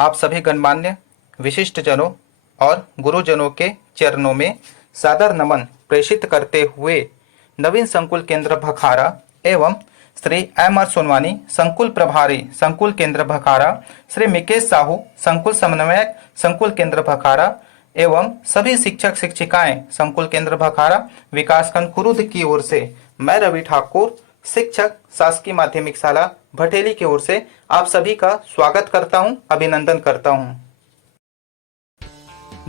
आप सभी गणमान्य विशिष्ट जनों और गुरुजनों के चरणों में सादर नमन प्रेषित करते हुए नवीन संकुल केंद्र भखारा एवं श्री एम आर सोनवानी संकुल प्रभारी संकुल केंद्र भखारा, श्री मिकेश साहू संकुल समन्वयक संकुल केंद्र भखारा एवं सभी शिक्षक शिक्षिकाएं संकुल केंद्र भखारा विकासखंड कुरुद की ओर से मैं रवि ठाकुर शिक्षक शासकीय माध्यमिक शाला भटेली की ओर से आप सभी का स्वागत करता हूं, अभिनंदन करता हूं।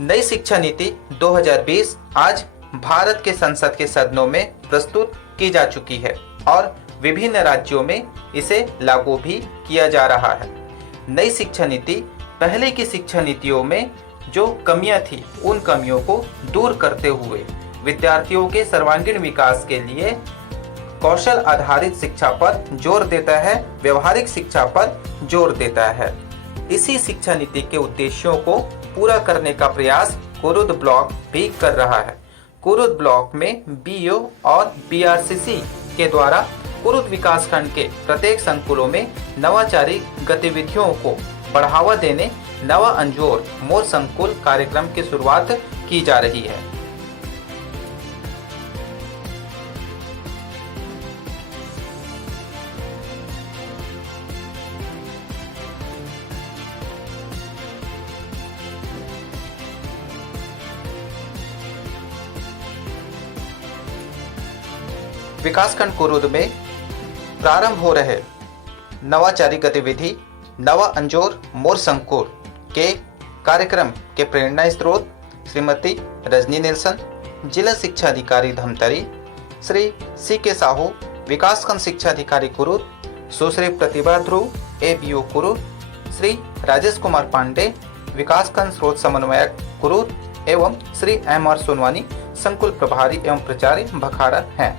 नई शिक्षा नीति 2020 आज भारत के संसद के सदनों में प्रस्तुत की जा चुकी है और विभिन्न राज्यों में इसे लागू भी किया जा रहा है। नई शिक्षा नीति पहले की शिक्षा नीतियों में जो कमियां थी उन कमियों को दूर करते हुए विद्यार्थियों के सर्वांगीण विकास के लिए कौशल आधारित शिक्षा पर जोर देता है, व्यवहारिक शिक्षा पर जोर देता है। इसी शिक्षा नीति के उद्देश्यों को पूरा करने का प्रयास कुरुद ब्लॉक भी कर रहा है। कुरुद ब्लॉक में बीओ और बीआरसीसी के द्वारा कुरुद विकासखंड के प्रत्येक संकुलों में नवाचारी गतिविधियों को बढ़ावा देने नवा अंजोर मोर संकुल कार्यक्रम की शुरुआत की जा रही है। विकासखंड कुरुद में प्रारंभ हो रहे नवाचारी गतिविधि नवा अंजोर मोर संकुल के कार्यक्रम के प्रेरणा स्रोत श्रीमती रजनी नेल्सन, जिला शिक्षा अधिकारी धमतरी, श्री सी के साहू विकासखंड शिक्षा अधिकारी कुरुद, सुश्री प्रतिभा ध्रुव एबीओ कुरुद, श्री राजेश कुमार पांडे विकासखंड स्रोत समन्वयक कुरुद एवं श्री एम आर सोनवानी संकुल प्रभारी एवं प्रचारी भखारा हैं।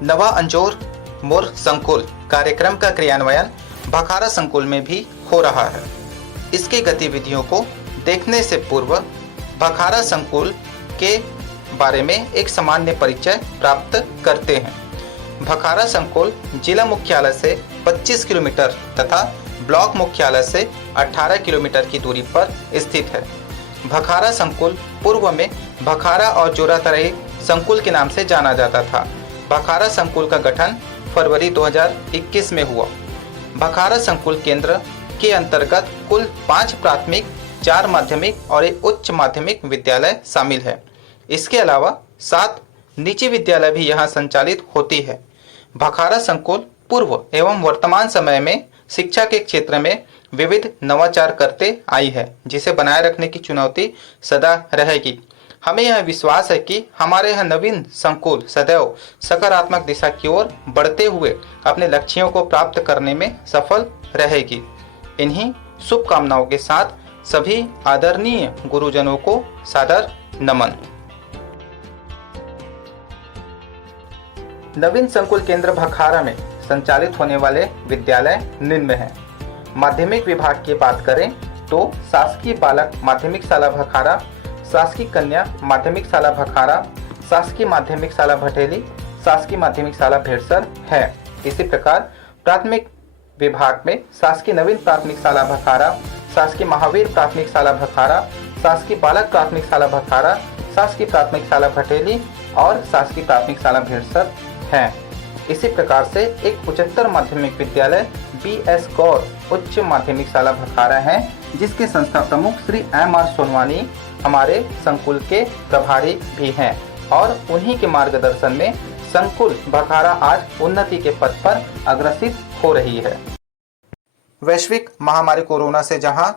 नवा अंजोर मोर संकुल कार्यक्रम का क्रियान्वयन भखारा संकुल में भी हो रहा है। इसके गतिविधियों को देखने से पूर्व भखारा संकुल के बारे में एक सामान्य परिचय प्राप्त करते हैं। भखारा संकुल जिला मुख्यालय से 25 किलोमीटर तथा ब्लॉक मुख्यालय से 18 किलोमीटर की दूरी पर स्थित है। भखारा संकुल पूर्व में भखारा और जोरातरई संकुल के नाम से जाना जाता था। भखारा संकुल का गठन फरवरी 2021 में हुआ। भखारा संकुल केंद्र के अंतर्गत कुल 5 प्राथमिक, 4 माध्यमिक और 1 उच्च माध्यमिक विद्यालय शामिल है। इसके अलावा 7 निजी विद्यालय भी यहाँ संचालित होती है। भखारा संकुल पूर्व एवं वर्तमान समय में शिक्षा के क्षेत्र में विविध नवाचार करते आई है, जिसे बनाए रखने की चुनौती सदा रहेगी। हमें यह विश्वास है कि हमारे यह नवीन संकुल सदैव सकारात्मक दिशा की ओर बढ़ते हुए अपने लक्ष्यों को प्राप्त करने में सफल रहेगी। इन्हीं शुभकामनाओं के साथ सभी आदरणीय गुरुजनों को सादर नमन। नवीन संकुल केंद्र भखारा में संचालित होने वाले विद्यालय निम्न में हैं। माध्यमिक विभाग की बात करें तो शासकीय बालक माध्यमिक शाला भखारा, शासकीय कन्या माध्यमिक शाला भखारा, शासकीय माध्यमिक शाला भटेली, शासकीय माध्यमिक शाला भेड़सर है। इसी प्रकार प्राथमिक विभाग में शासकीय नवीन प्राथमिक शाला भखारा, शासकीय महावीर प्राथमिक शाला भखारा, शासकीय बालक प्राथमिक शाला भखारा, शासकीय प्राथमिक शाला भटेली और शासकीय प्राथमिक शाला भेड़सर है। इसी प्रकार से एक उच्चतर माध्यमिक विद्यालय BS गौर उच्च माध्यमिक शाला भखारा है, जिसके संस्था प्रमुख श्री एम आर सोनवानी हमारे संकुल के प्रभारी भी हैं और उन्हीं के मार्गदर्शन में संकुल भखारा आज उन्नति के पथ पर अग्रसित हो रही है। वैश्विक महामारी कोरोना से जहां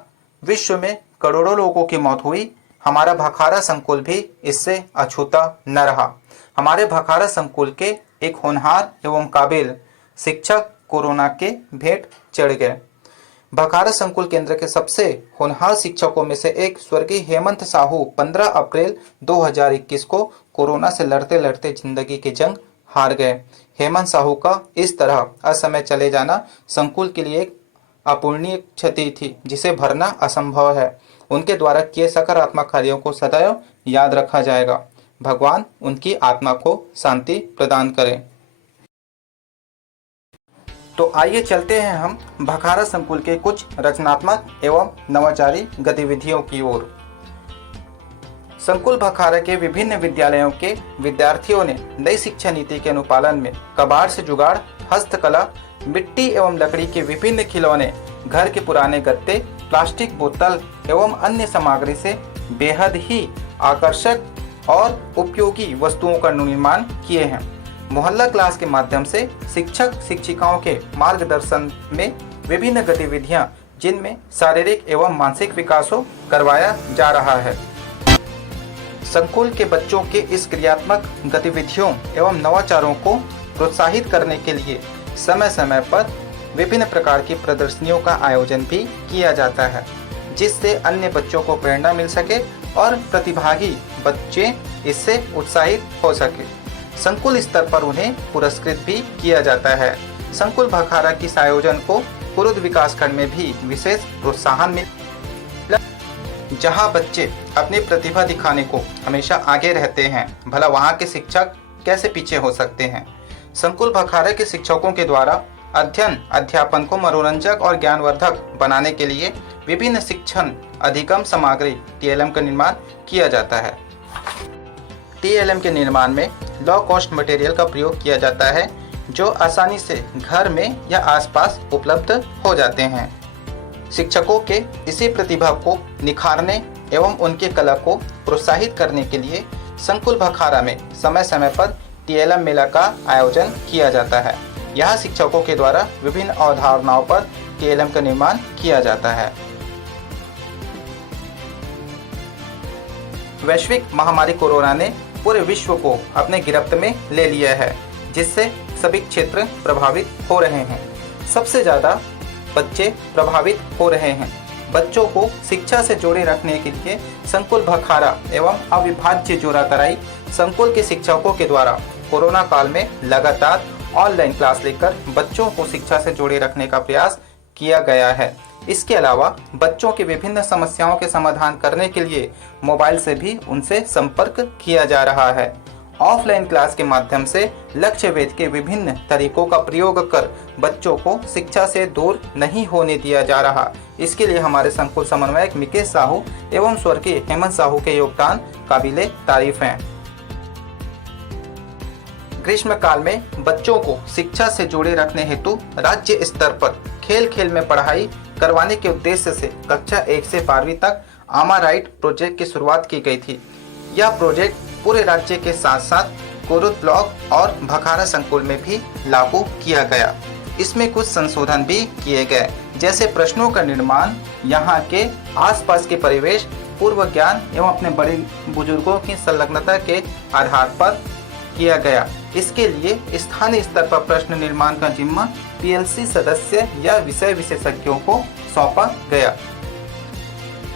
विश्व में करोड़ों लोगों की मौत हुई, हमारा भखारा संकुल भी इससे अछूता न रहा। हमारे भखारा संकुल के एक होनहार एवं काबिल शिक्षक कोरोना के भेंट चढ़ गए। भखारा संकुल केंद्र के सबसे होनहार शिक्षकों में से एक स्वर्गीय हेमंत साहू 15 अप्रैल 2021 को कोरोना से लड़ते लड़ते जिंदगी की जंग हार गए। हेमंत साहू का इस तरह असमय चले जाना संकुल के लिए एक अपूर्णीय क्षति थी, जिसे भरना असंभव है। उनके द्वारा किए सकारात्मक कार्यों को सदैव याद रखा जाएगा। भगवान उनकी आत्मा को शांति प्रदान करें। तो आइए चलते हैं हम भखारा संकुल के कुछ रचनात्मक एवं नवाचारी गतिविधियों की ओर। संकुल भखारा के विभिन्न विद्यालयों के विद्यार्थियों ने नई शिक्षा नीति के अनुपालन में कबाड़ से जुगाड़, हस्तकला, मिट्टी एवं लकड़ी के विभिन्न खिलौने, घर के पुराने गत्ते, प्लास्टिक बोतल एवं अन्य सामग्री से बेहद ही आकर्षक और उपयोगी वस्तुओं का निर्माण किए हैं। मोहल्ला क्लास के माध्यम से शिक्षक शिक्षिकाओं के मार्गदर्शन में विभिन्न गतिविधियां जिनमें शारीरिक एवं मानसिक विकास हो करवाया जा रहा है। संकुल के बच्चों के इस क्रियात्मक गतिविधियों एवं नवाचारों को प्रोत्साहित करने के लिए समय समय पर विभिन्न प्रकार की प्रदर्शनियों का आयोजन भी किया जाता है, जिससे अन्य बच्चों को प्रेरणा मिल सके और प्रतिभागी बच्चे इससे उत्साहित हो सके। संकुल स्तर पर उन्हें पुरस्कृत भी किया जाता है। संकुल भखारा के इस आयोजन को कुरुद विकास खंड में भी विशेष प्रोत्साहन मिला, जहां बच्चे अपनी प्रतिभा दिखाने को हमेशा आगे रहते हैं, भला वहां के शिक्षक कैसे पीछे हो सकते हैं। संकुल भखारा के शिक्षकों के द्वारा अध्ययन अध्यापन को मनोरंजक और ज्ञानवर्धक बनाने के लिए विभिन्न शिक्षण अधिगम सामग्री TLM का निर्माण किया जाता है। TLM के निर्माण में लो कॉस्ट मटेरियल का प्रयोग किया जाता है, जो आसानी से घर में या आसपास उपलब्ध हो जाते हैं। शिक्षकों के इसी प्रतिभा को निखारने एवं उनके कला को प्रोत्साहित करने के लिए संकुल भखारा में समय समय पर TLM मेला का आयोजन किया जाता है। यहाँ शिक्षकों के द्वारा विभिन्न अवधारणाओं पर TLM का निर्माण किया जाता है। वैश्विक महामारी कोरोना ने पूरे विश्व को अपने गिरफ्त में ले लिया है, जिससे सभी क्षेत्र प्रभावित हो रहे हैं। सबसे ज़्यादा बच्चे प्रभावित हो रहे हैं। बच्चों को शिक्षा से जोड़े रखने के लिए संकुल भखारा एवं अविभाज्य जोरातराई संकुल के शिक्षकों के द्वारा कोरोना काल में लगातार ऑनलाइन क्लास लेकर बच्चों को शिक्षा से जोड़े रखने का प्रयास किया गया है। इसके अलावा बच्चों की विभिन्न समस्याओं के समाधान करने के लिए मोबाइल से भी उनसे संपर्क किया जा रहा है। ऑफलाइन क्लास के माध्यम से लक्ष्य वेध के विभिन्न तरीकों का प्रयोग कर बच्चों को शिक्षा से दूर नहीं होने दिया जा रहा। इसके लिए हमारे संकुल समन्वयक मिकेश साहू एवं स्वर्गीय हेमंत साहू के योगदान काबिले तारीफ हैं। ग्रीष्म काल में बच्चों को शिक्षा से जोड़े रखने हेतु राज्य स्तर पर खेल खेल में पढ़ाई करवाने के उद्देश्य से कक्षा 1 से 12वीं तक आमा राइट प्रोजेक्ट की शुरुआत की गई थी। यह प्रोजेक्ट पूरे राज्य के साथ साथ कुरुद ब्लॉक और भखारा संकुल में भी लागू किया गया। इसमें कुछ संशोधन भी किए गए, जैसे प्रश्नों का निर्माण यहाँ के आसपास के परिवेश, पूर्व ज्ञान एवं अपने बड़े बुजुर्गों की संलग्नता के आधार पर किया गया। इसके लिए स्थानीय स्तर पर प्रश्न निर्माण का जिम्मा PLC सदस्य या विषय विशेषज्ञों को सौंपा गया।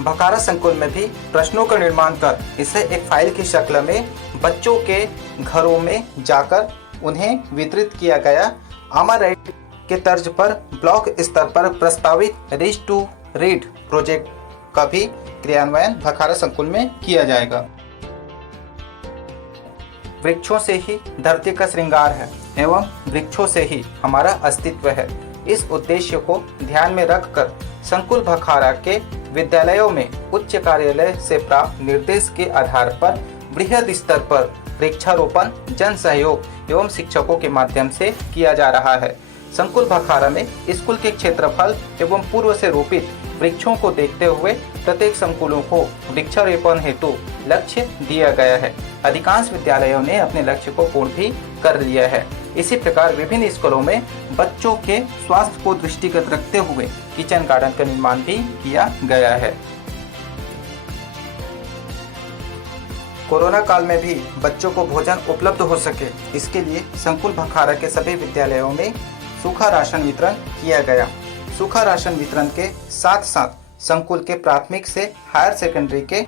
भखारा संकुल में भी प्रश्नों का निर्माण कर इसे एक फाइल की शक्ल में बच्चों के घरों में जाकर उन्हें वितरित किया गया। आमा राइट के तर्ज पर ब्लॉक स्तर पर प्रस्तावित रीच टू रीड प्रोजेक्ट का भी क्रियान्वयन भखारा संकुल में किया जाएगा। वृक्षों से ही धरती का श्रृंगार है एवं वृक्षों से ही हमारा अस्तित्व है। इस उद्देश्य को ध्यान में रखकर संकुल भखारा के विद्यालयों में उच्च कार्यालय से प्राप्त निर्देश के आधार पर बृहद स्तर पर वृक्षारोपण जन सहयोग एवं शिक्षकों के माध्यम से किया जा रहा है। संकुल भखारा में स्कूल के क्षेत्रफल एवं पूर्व से रोपित वृक्षों को देखते हुए प्रत्येक संकुलों को वृक्षारोपण हेतु लक्ष्य दिया गया है। अधिकांश विद्यालयों ने अपने लक्ष्य को पूर्ण भी कर लिया है। इसी प्रकार विभिन्न स्कूलों में बच्चों के स्वास्थ्य को दृष्टिगत रखते हुए किचन गार्डन का निर्माण भी किया गया है। कोरोना काल में भी बच्चों को भोजन उपलब्ध हो सके, इसके लिए संकुल भखारा के सभी विद्यालयों में सूखा राशन वितरण किया गया। सूखा राशन वितरण के साथ साथ संकुल के प्राथमिक से हायर सेकेंडरी के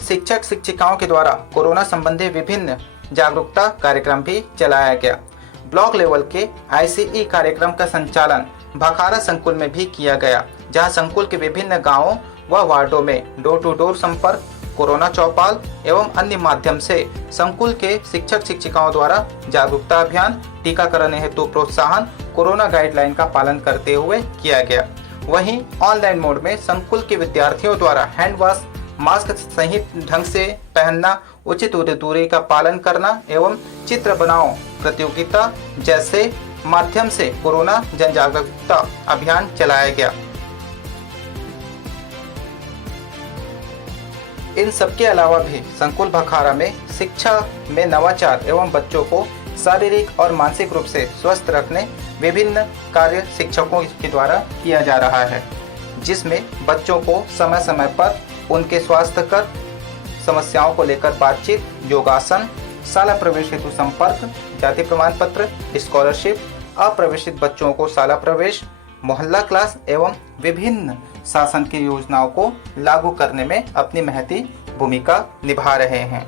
शिक्षक शिक्षिकाओं के द्वारा कोरोना संबंधी विभिन्न जागरूकता कार्यक्रम भी चलाया गया। ब्लॉक लेवल के ICE कार्यक्रम का संचालन भखारा संकुल में भी किया गया, जहां संकुल के विभिन्न गांवों व वार्डों में डोर टू डोर संपर्क कोरोना चौपाल एवं अन्य माध्यम से संकुल के शिक्षक शिक्षिकाओं द्वारा जागरूकता अभियान, टीकाकरण हेतु प्रोत्साहन, कोरोना गाइडलाइन का पालन करते हुए किया गया। वहीं ऑनलाइन मोड में संकुल के विद्यार्थियों द्वारा हैंड वॉश, मास्क सही ढंग से पहनना, उचित दूरी का पालन करना एवं चित्र बनाओ प्रतियोगिता जैसे माध्यम से कोरोना जन जागरूकता अभियान चलाया गया। इन सबके अलावा भी संकुल भखारा में शिक्षा में नवाचार एवं बच्चों को शारीरिक और मानसिक रूप से स्वस्थ रखने विभिन्न कार्य शिक्षकों के द्वारा किया जा रहा है, जिसमें बच्चों को समय समय पर उनके स्वास्थ्यकर समस्याओं को लेकर बातचीत, योगासन, शाला प्रवेश हेतु संपर्क, जाति प्रमाण पत्र, स्कॉलरशिप, अप्रवेशित बच्चों को शाला प्रवेश, मोहल्ला क्लास एवं विभिन्न शासन की योजनाओं को लागू करने में अपनी महती भूमिका निभा रहे हैं।